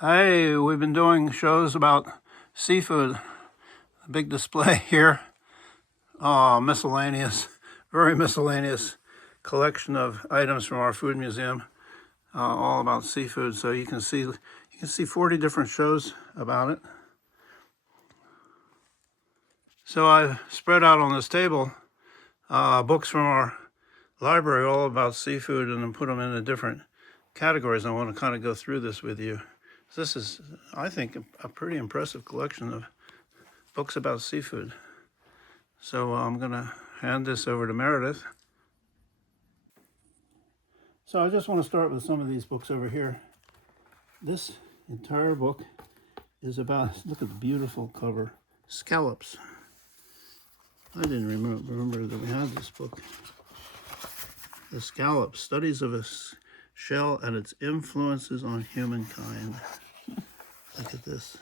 Hey, we've been doing shows about seafood. A big display here. Miscellaneous, very miscellaneous collection of items from our food museum, all about seafood. So you can see 40 different shows about it. So I've spread out on this table books from our library all about seafood and then put them into different categories. I want to kind of go through this with you. This is, I think, a pretty impressive collection of books about seafood. So I'm going to hand this over to Meredith. So I just want to start with some of these books over here. This entire book is about, look at the beautiful cover, scallops. I didn't remember that we had this book. The Scallops, Studies of a Shell and Its Influences on Humankind. Look at this.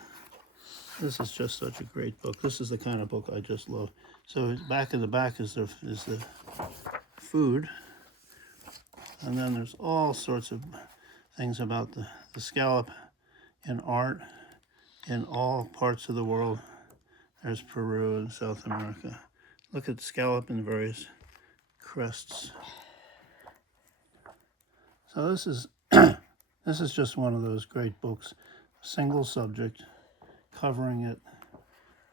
This is just such a great book. This is the kind of book I just love. So back in the back is the food. And then there's all sorts of things about the scallop in art in all parts of the world. There's Peru and South America. Look at scallop in various crests. So this is this is just one of those great books, single subject, covering it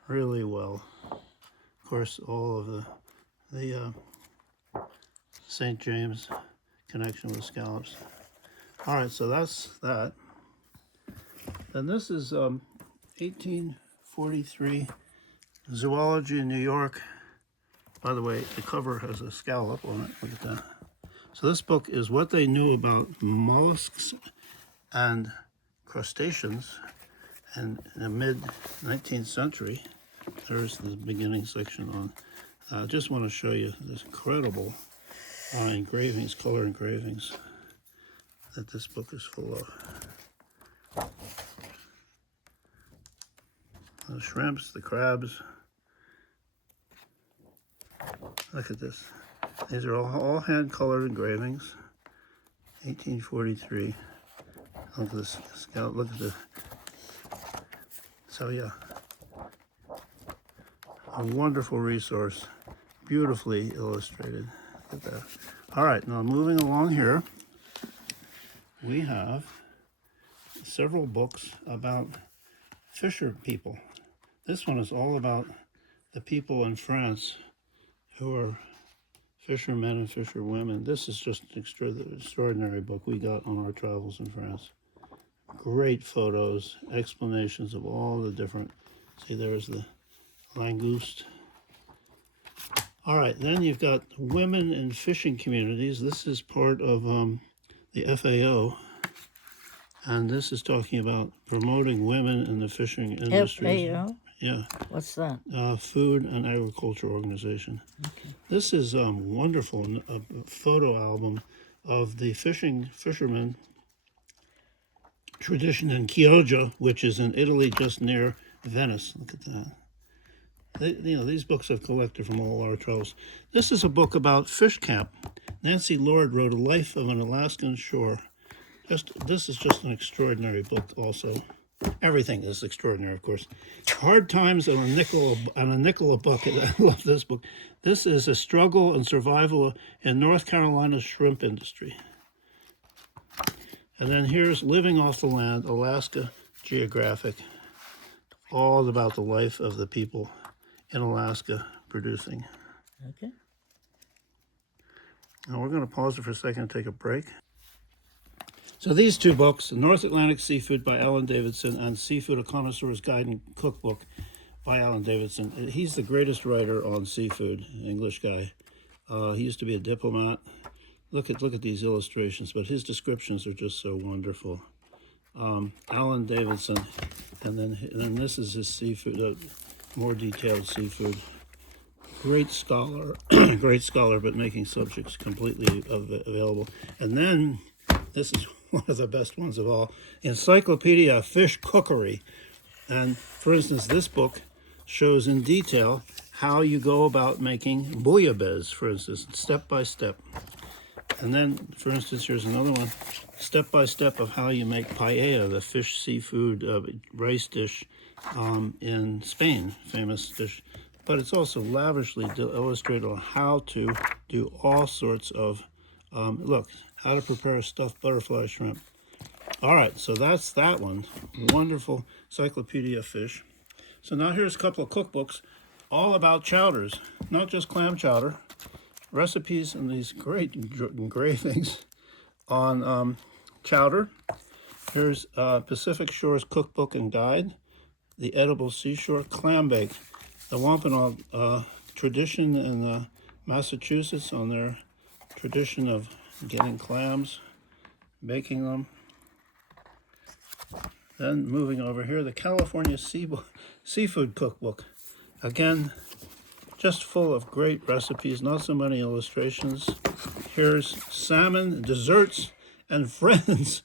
really well. Of course, all of the St. James connection with scallops. All right, so that's that. And this is 1843 Zoology in New York. By the way, the cover has a scallop on it. Look at that. So this book is what they knew about mollusks and crustaceans in the mid-19th century. There's the beginning section on. I just want to show you this incredible engravings, color engravings that this book is full of. The shrimps, the crabs. Look at this. These are all hand-colored engravings. 1843. Look at this scout. Look at the. So yeah, a wonderful resource, beautifully illustrated. Look at that. All right, now moving along here, we have several books about fisher people. This one is all about the people in France who are fishermen and fisherwomen. This is just an extraordinary book we got on our travels in France. Great photos, explanations of all the different, see there's the langouste. All right, then you've got women in fishing communities. This is part of the FAO, and this is talking about promoting women in the fishing industry. FAO? Yeah. What's that? Food and Agriculture Organization. Okay. This is wonderful, a photo album of the fishermen tradition in Chioggia, which is in Italy, just near Venice. Look at that. These books I've collected from all our travels. This is a book about fish camp. Nancy Lord wrote A Life of an Alaskan Shore. This is just an extraordinary book also. Everything is extraordinary, of course. Hard Times on a Nickel a Bucket. I love this book. This is a struggle and survival in North Carolina's shrimp industry. And then here's Living Off the Land, Alaska Geographic. All about the life of the people in Alaska producing. Okay. Now we're going to pause it for a second and take a break. So these two books, North Atlantic Seafood by Alan Davidson and Seafood: A Connoisseur's Guide and Cookbook by Alan Davidson. He's the greatest writer on seafood, English guy. He used to be a diplomat. Look at these illustrations, but his descriptions are just so wonderful. Alan Davidson, and then this is his seafood, more detailed seafood. Great scholar, but making subjects completely available. And then this is one of the best ones of all, Encyclopedia of Fish Cookery. And for instance, this book shows in detail how you go about making bouillabaisse, for instance, step by step. And then, for instance, here's another one. Step by step of how you make paella, the fish seafood rice dish in Spain, famous dish. But it's also lavishly illustrated on how to do all sorts of, look, how to prepare stuffed butterfly shrimp. All right, so that's that one. Wonderful Encyclopedia of Fish. So now here's a couple of cookbooks all about chowders, not just clam chowder, recipes and these great engravings on chowder. Here's Pacific Shores Cookbook and Guide, the Edible Seashore Clam Bake, the Wampanoag tradition in Massachusetts on their tradition of getting clams, baking them. Then moving over here, the California Seafood Cookbook. Again, just full of great recipes, not so many illustrations. Here's Salmon, Desserts, and Friends.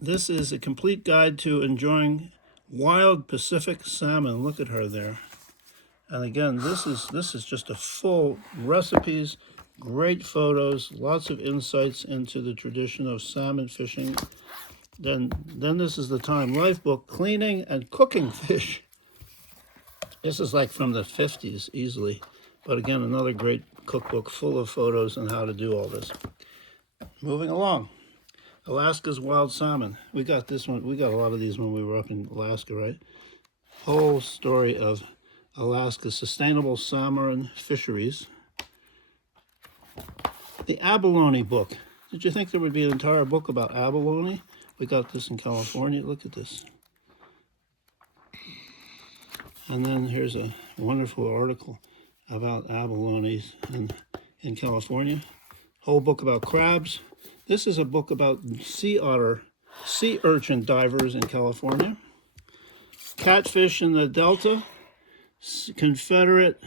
This is a complete guide to enjoying wild Pacific salmon. Look at her there. And again, this is just a full recipes, great photos, lots of insights into the tradition of salmon fishing. Then this is the Time Life book, Cleaning and Cooking Fish. This is like from the 50s easily. But again, another great cookbook full of photos on how to do all this. Moving along. Alaska's Wild Salmon. We got this one. We got a lot of these when we were up in Alaska, right? Whole story of Alaska's sustainable salmon fisheries. The Abalone book. Did you think there would be an entire book about abalone? We got this in California. Look at this. And then here's a wonderful article about abalone in California. Whole book about crabs. This is a book about sea urchin divers in California. Catfish in the Delta. Confederate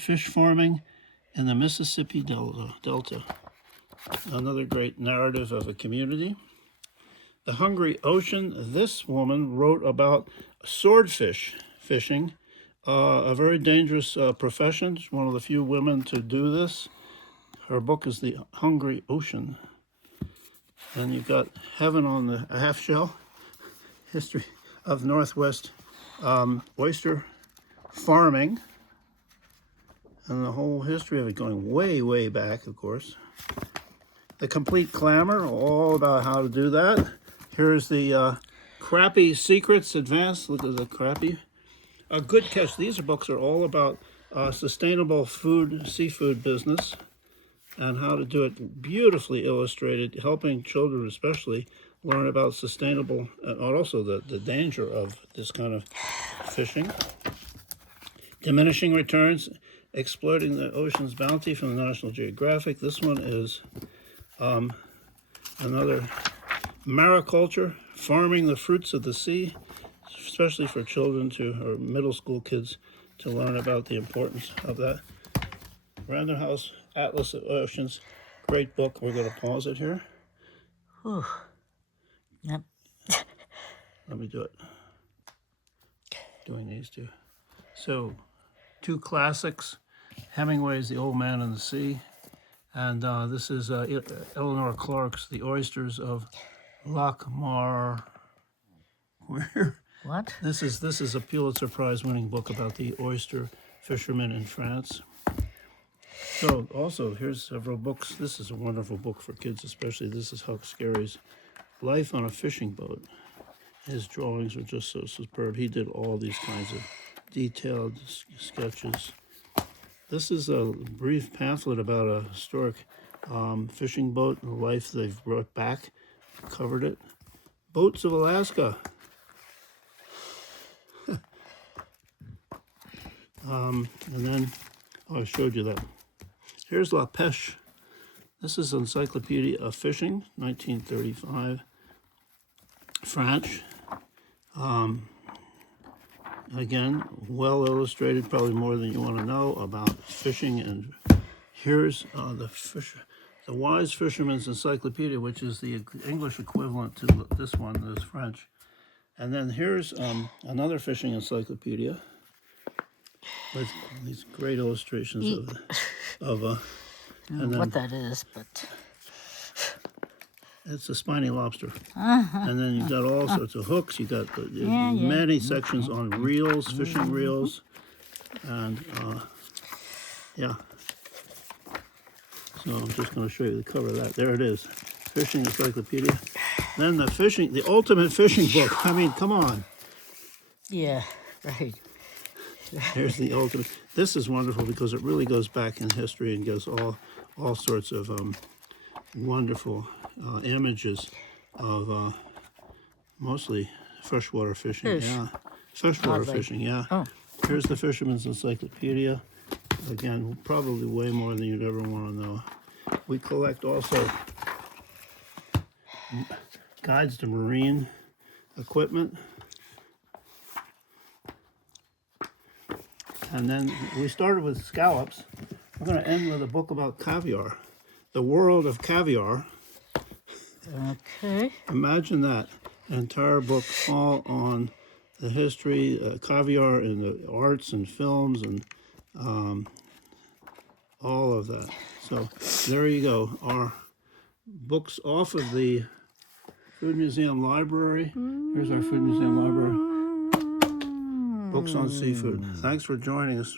fish farming in the Mississippi Delta. Another great narrative of a community. The Hungry Ocean. This woman wrote about swordfish fishing, a very dangerous profession. She's one of the few women to do this. Her book is The Hungry Ocean. And you've got Heaven on the Half Shell, History of Northwest oyster farming, and the whole history of it going way, way back, of course. The Complete Clamor, all about how to do that. Here's the Crappie Secrets Advanced. Look at the crappie. A Good Catch. These books are all about sustainable seafood business and how to do it. Beautifully illustrated, helping children especially learn about sustainable and also the danger of this kind of fishing. Diminishing Returns, Exploiting the Ocean's Bounty from the National Geographic. This one is another mariculture, farming the fruits of the sea, especially for children or middle school kids to learn about the importance of that. Random House, Atlas of Oceans, great book. We're going to pause it here. Whew. Yep. Let me do it. Doing these two. So, two classics. Hemingway's The Old Man and the Sea. And this is Eleanor Clark's The Oysters of Loch-Mar. What? This is a Pulitzer Prize winning book about the oyster fishermen in France. So also here's several books. This is a wonderful book for kids, especially. This is Huck Scary's Life on a Fishing Boat. His drawings are just so superb. He did all these kinds of detailed sketches. This is a brief pamphlet about a historic fishing boat, the life they've brought back, covered it. Boats of Alaska. And then, I showed you that. Here's La Pêche. This is Encyclopedia of Fishing, 1935. French. Again, well illustrated, probably more than you want to know about fishing. And here's the Wise Fisherman's Encyclopedia, which is the English equivalent to this one, this French. And then here's another fishing encyclopedia with these great illustrations of And what then that is, but it's a spiny lobster. And then you've got all sorts of hooks. You got Yeah, yeah. many sections on reels, fishing reels, and yeah. So I'm just going to show you the cover of that. There it is, Fishing Encyclopedia. Then the ultimate fishing book. I mean, come on. yeah, right. Here's the ultimate. This is wonderful because it really goes back in history and gives all sorts of wonderful images of mostly freshwater fishing. Fish. Yeah, freshwater Oddly. fishing. Yeah. Oh. Here's the Fisherman's Encyclopedia. Again, probably way more than you'd ever want to know. We collect also guides to marine equipment. And then we started with scallops. We're going to end with a book about caviar, the world of caviar. Okay. Imagine that, an entire book all on the history, caviar and the arts and films and all of that. So there you go, our books off of the Food Museum Library. Here's our Food Museum Library. Books on seafood. Thanks for joining us.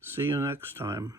See you next time.